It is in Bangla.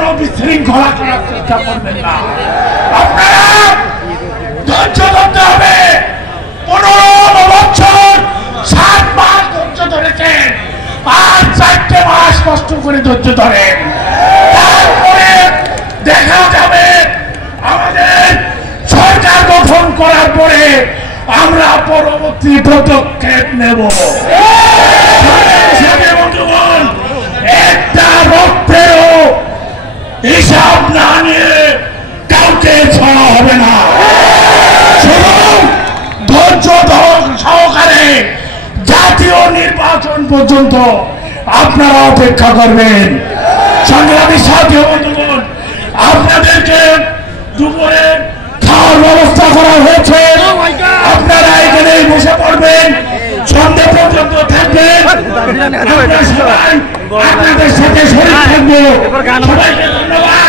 কোনো বিশৃঙ্খলা করার চেষ্টা করবেন না। আপনারা ধৈর্য ধরতে হবে। 15 বছর 7 মাস ধৈর্য ধরেছেন, আর 4টে মাস কষ্ট করে ধৈর্য ধরেন। তারপরে দেখা যাবে আমাদের সরকার গঠন করার পরে আমরা পরবর্তী পদক্ষেপ নেব। বন্ধুগণ, একটা রক্তেরও হিসাব না নিয়ে কাউকে ছাড়া হবে না। শুধু ধৈর্য সহকারে জাতীয় নির্বাচন পর্যন্ত আপনারা অপেক্ষা করবেন। সংগ্রামী সাথী বন্ধুগণ, আপনাদেরকে দুপুরে খাওয়ার ব্যবস্থা করা হয়েছে। আপনারা এখানেই বসে পড়বেন, সন্ধ্যা পর্যন্ত থাকবেন। আপনাদের সাথে শরীর থাকবো। সবাইকে ধন্যবাদ।